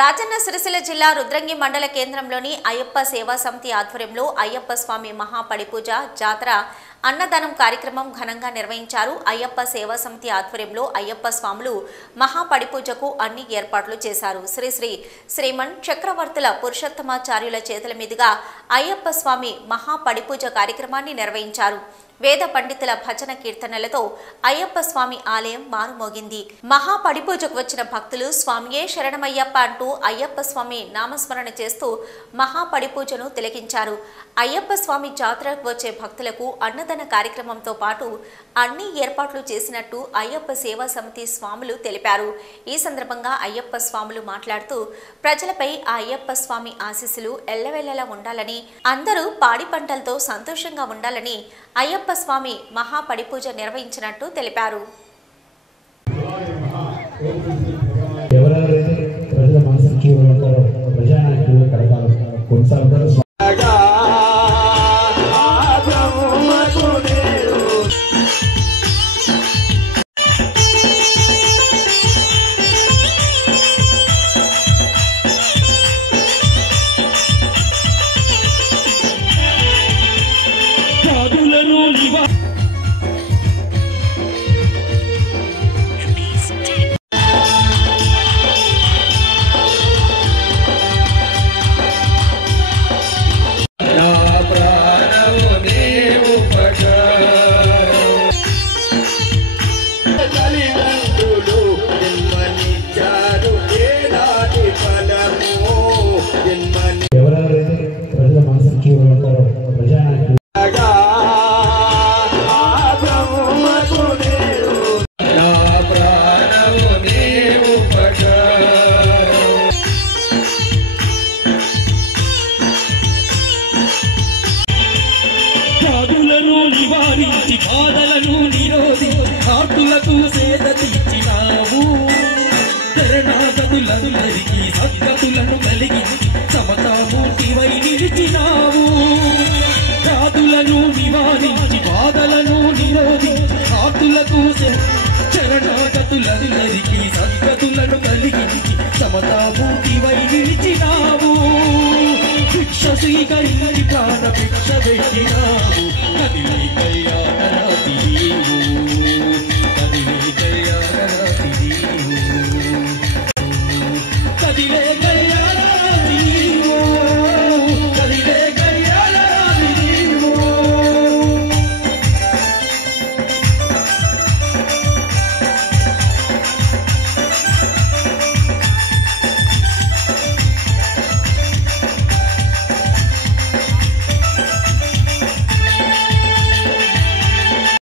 రాజన్న సిరిసిల్ల జిల్లా రుద్రంగి మండల కేంద్రంలోని అయ్యప్ప సేవా సమితి ఆధ్వర్యంలో అయ్యప్ప స్వామి మహాపడిపూజ జాతర అన్నదానం కార్యక్రమం ఘనంగా నిర్వహించారు. అయ్యప్ప సేవా సమితి ఆధ్వర్యంలో అయ్యప్ప స్వాములు మహాపడిపూజకు అన్ని ఏర్పాట్లు చేశారు. శ్రీమన్ చక్రవర్తుల పురుషోత్తమాచార్యుల చేతుల మీదుగా అయ్యప్ప స్వామి మహాపడిపూజ కార్యక్రమాన్ని నిర్వహించారు. వేద పండితుల భజన కీర్తనలతో అయ్యప్ప స్వామి ఆలయం మారుమోగింది. మహాపడిపూజకు వచ్చిన భక్తులు స్వామియే శరణమయ్యప్ప అంటూ అయ్యప్ప స్వామి నామస్మరణ చేస్తూ మహాపడిపూజను తిలకించారు. అయ్యప్ప స్వామి జాతరకు వచ్చే భక్తులకు అన్నదాన కార్యక్రమంతో పాటు అన్ని ఏర్పాట్లు చేసినట్టు అయ్యప్ప సేవా సమితి స్వాములు తెలిపారు. ఈ సందర్భంగా అయ్యప్ప స్వాములు మాట్లాడుతూ ప్రజలపై ఆ అయ్యప్ప స్వామి ఆశీస్సులు ఎల్లవెల్లలా ఉండాలని, అందరూ పాడి పంటలతో సంతోషంగా ఉండాలని అయ్యప్ప స్వామి మహాపడిపూజ నిర్వహించినట్టు తెలిపారు. ఎవరెవరైతే ప్రజల మనసుకి ఉంటారో ప్రజానాయకులు కడతారు కొనసాగుతారు. ఎవరెవరైతే ప్రజల మనసుకి ఉంటారో ప్రజానాయకులు నివారించి బాధలను నిరోధించి ఆర్తులకు సేద తీర్చినావు. శరణాగతులందరికీ సద్గతులను కలిగించి సమతామూర్తివై నిలిచినావు. జాతులను నివారించి బాధలను నిరోధించి ఆర్తులకు శరణాగతులందరికీ సద్గతులను కలిగించి సమతామూర్తివై నిలిచినావు. భిక్ష స్వీకరించి ప్రాణ భిక్ష పెట్టినావు. కదిలి కళ్యాణరాతి నీవు, కదిలి కళ్యాణరాతి నీవు, కదిలే